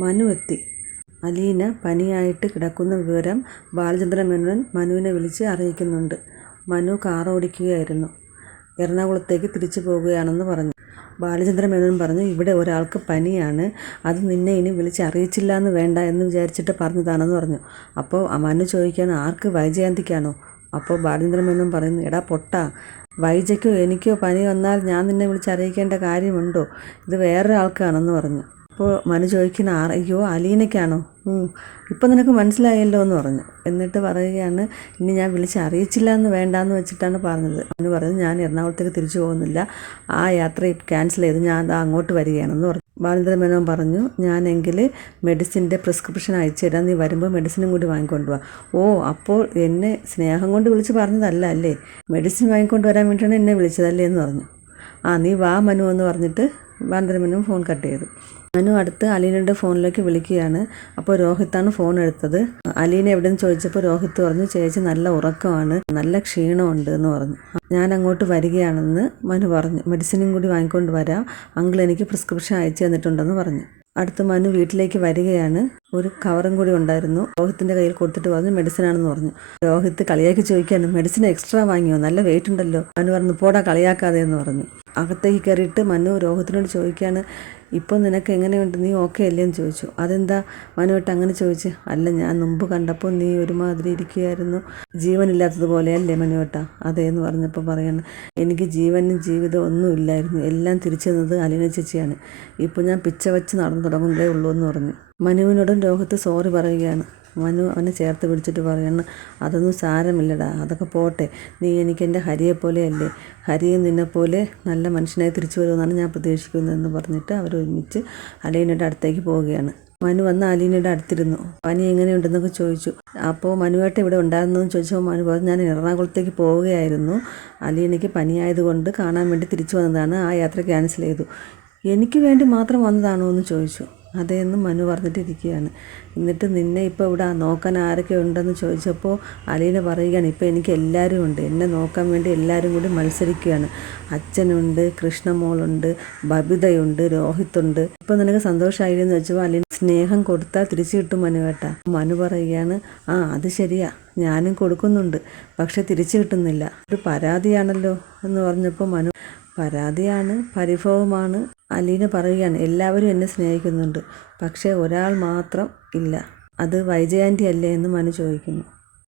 മനു എത്തി. അലീന പനിയായിട്ട് കിടക്കുന്ന വിവരം ബാലചന്ദ്രൻ മേനോൻ മനുവിനെ വിളിച്ച് അറിയിക്കുന്നുണ്ട്. മനു കാറോടിക്കുകയായിരുന്നു. എറണാകുളത്തേക്ക് തിരിച്ചു പോകുകയാണെന്ന് പറഞ്ഞു. ബാലചന്ദ്രൻ മേനോൻ പറഞ്ഞു, ഇവിടെ ഒരാൾക്ക് പനിയാണ്, അത് നിന്നെ ഇനി വിളിച്ച് അറിയിച്ചില്ല എന്ന് വേണ്ട എന്ന് വിചാരിച്ചിട്ട് പറഞ്ഞതാണെന്ന് പറഞ്ഞു. അപ്പോൾ മനു ചോദിക്കുകയാണ്, ആർക്ക്, വൈജയന്തിക്കാണോ? അപ്പോൾ ബാലചന്ദ്രൻ മേനോൻ പറയുന്നു, എടാ പൊട്ടാ, വൈജയ്ക്കോ എനിക്കോ പനി വന്നാൽ ഞാൻ നിന്നെ വിളിച്ച് അറിയിക്കേണ്ട കാര്യമുണ്ടോ? ഇത് വേറൊരാൾക്കാണെന്ന് പറഞ്ഞു. അപ്പോൾ മനു ചോദിക്കുന്ന, അയ്യോ അലീനയ്ക്കാണോ? ഇപ്പം നിനക്ക് മനസ്സിലായല്ലോ എന്ന് പറഞ്ഞു. എന്നിട്ട് പറയുകയാണ്, ഇനി ഞാൻ വിളിച്ച് അറിയിച്ചില്ല എന്ന് വേണ്ടാന്ന് വെച്ചിട്ടാണ് പറഞ്ഞത്. മനു പറഞ്ഞു, ഞാൻ എറണാകുളത്തേക്ക് തിരിച്ചു പോകുന്നില്ല, ആ യാത്ര ക്യാൻസൽ ചെയ്ത് ഞാൻ അങ്ങോട്ട് വരികയാണെന്ന് പറഞ്ഞു. ബാലചന്ദ്രൻ മേനോൻ പറഞ്ഞു, ഞാനെങ്കിൽ മെഡിസിൻ്റെ പ്രിസ്ക്രിപ്ഷൻ അയച്ചു തരാം, നീ വരുമ്പോൾ മെഡിസിനും കൂടി വാങ്ങിക്കൊണ്ട് വാ. ഓ, അപ്പോൾ എന്നെ സ്നേഹം കൊണ്ട് വിളിച്ച് പറഞ്ഞതല്ല അല്ലേ, മെഡിസിൻ വാങ്ങിക്കൊണ്ട് വരാൻ വേണ്ടിയിട്ടാണ് എന്നെ വിളിച്ചതല്ലേ എന്ന് പറഞ്ഞു. നീ വാ മനു എന്ന് പറഞ്ഞിട്ട് ബാലചന്ദ്രൻ മേനോൻ ഫോൺ കട്ട് ചെയ്തു. മനു അടുത്ത് അലീനയുടെ ഫോണിലേക്ക് വിളിക്കുകയാണ്. അപ്പോൾ രോഹിത്താണ് ഫോൺ എടുത്തത്. അലീന എവിടെയെന്ന് ചോദിച്ചപ്പോൾ രോഹിത്ത് പറഞ്ഞു, ചേച്ചി നല്ല ഉറക്കമാണ്, നല്ല ക്ഷീണമുണ്ട് എന്ന് പറഞ്ഞു. ഞാൻ അങ്ങോട്ട് വരികയാണെന്ന് മനു പറഞ്ഞു. മെഡിസിനും കൂടി വാങ്ങിക്കൊണ്ട് വരാം, അങ്കിൾ എനിക്ക് പ്രിസ്ക്രിപ്ഷൻ അയച്ചു തന്നിട്ടുണ്ടെന്ന് പറഞ്ഞു. അടുത്ത് മനു വീട്ടിലേക്ക് വരികയാണ്. ഒരു കവറും കൂടി ഉണ്ടായിരുന്നു. രോഹിത്തിൻ്റെ കയ്യിൽ കൊടുത്തിട്ട് പറഞ്ഞു, മെഡിസിനാണെന്ന് പറഞ്ഞു. രോഹിത്ത് കളിയാക്കി ചോദിക്കാണ്, മെഡിസിൻ എക്സ്ട്രാ വാങ്ങിയോ, നല്ല വെയിറ്റ് ഉണ്ടല്ലോ. മനു പറഞ്ഞു, പോടാ കളിയാക്കാതെ എന്ന് പറഞ്ഞു. അകത്തേക്ക് കയറിയിട്ട് മനു രോഹിത്തിനോട് ചോദിക്കുകയാണ്, ഇപ്പോൾ നിനക്ക് എങ്ങനെയുണ്ട്, നീ ഓക്കെ അല്ലേ എന്ന് ചോദിച്ചു. അതെന്താ മനുവേട്ട അങ്ങനെ ചോദിച്ചു? അല്ല, ഞാൻ മുമ്പ് കണ്ടപ്പോൾ നീ ഒരുമാതിരി ഇരിക്കുകയായിരുന്നു, ജീവനില്ലാത്തതുപോലെ അല്ലേ മനുവേട്ട? അതേ എന്ന് പറഞ്ഞപ്പോൾ പറയാണ്, എനിക്ക് ജീവനും ജീവിതവും ഒന്നും ഇല്ലായിരുന്നു, എല്ലാം തിരിച്ചു തന്നത് അലീന ചേച്ചിയാണ്, ഇപ്പോൾ ഞാൻ പിച്ച വെച്ച് നടന്നു തുടങ്ങുന്നതേ ഉള്ളൂ എന്ന് പറഞ്ഞു. മനുവിനോടും രോഹിത്ത് സോറി പറയുകയാണ്. മനു അവനെ ചേർത്ത് പിടിച്ചിട്ട് പറയണം, അതൊന്നും സാരമില്ലടാ, അതൊക്കെ പോട്ടെ, നീ എനിക്ക് എൻ്റെ ഹരിയെപ്പോലെയല്ലേ, ഹരിയും നിന്നെപ്പോലെ നല്ല മനുഷ്യനായി തിരിച്ചു വരുമെന്നാണ് ഞാൻ പ്രതീക്ഷിക്കുന്നതെന്ന് പറഞ്ഞിട്ട് അവരൊരുമിച്ച് അലീനയുടെ അടുത്തേക്ക് പോവുകയാണ്. മനു വന്ന് അലീനയുടെ അടുത്തിരുന്നു. പനി എങ്ങനെയുണ്ടെന്നൊക്കെ ചോദിച്ചു. അപ്പോൾ മനുവായിട്ട് ഇവിടെ ഉണ്ടായിരുന്നെന്ന് ചോദിച്ചപ്പോൾ മനു പറഞ്ഞു, ഞാൻ എറണാകുളത്തേക്ക് പോവുകയായിരുന്നു, അലീനയ്ക്ക് പനിയായതുകൊണ്ട് കാണാൻ വേണ്ടി തിരിച്ചു വന്നതാണ്, ആ യാത്ര ക്യാൻസൽ ചെയ്തു. എനിക്ക് വേണ്ടി മാത്രം വന്നതാണോ എന്ന് ചോദിച്ചു. അതേന്ന് മനു പറഞ്ഞിട്ടിരിക്കുകയാണ്. എന്നിട്ട് നിന്നെ ഇപ്പോൾ ഇവിടെ നോക്കാൻ ആരൊക്കെ ഉണ്ടെന്ന് ചോദിച്ചപ്പോൾ അലീന പറയുകയാണ്, ഇപ്പോൾ എനിക്ക് എല്ലാവരും ഉണ്ട്, എന്നെ നോക്കാൻ വേണ്ടി എല്ലാവരും കൂടി മത്സരിക്കുകയാണ്, അച്ഛനുണ്ട്, കൃഷ്ണമോളുണ്ട്, ബബിതയുണ്ട്, രോഹിത്തുണ്ട്. ഇപ്പോൾ നിനക്ക് സന്തോഷമായില്ലെന്ന് വെച്ചപ്പോൾ അലീന, സ്നേഹം കൊടുത്താൽ തിരിച്ചു കിട്ടും മനുവേട്ട. മനു പറയുകയാണ്, അത് ശരിയാ, ഞാനും കൊടുക്കുന്നുണ്ട്, പക്ഷെ തിരിച്ചു കിട്ടുന്നില്ല, ഒരു പരാതിയാണല്ലോ എന്ന് പറഞ്ഞപ്പോൾ മനു, പരാതിയാണ്, പരിഭവമാണ്. അലീന പറയുകയാണ്, എല്ലാവരും എന്നെ സ്നേഹിക്കുന്നുണ്ട്, പക്ഷേ ഒരാൾ മാത്രം ഇല്ല, അത് വൈജയന്തി അല്ലേ എന്ന് മനു ചോദിക്കുന്നു.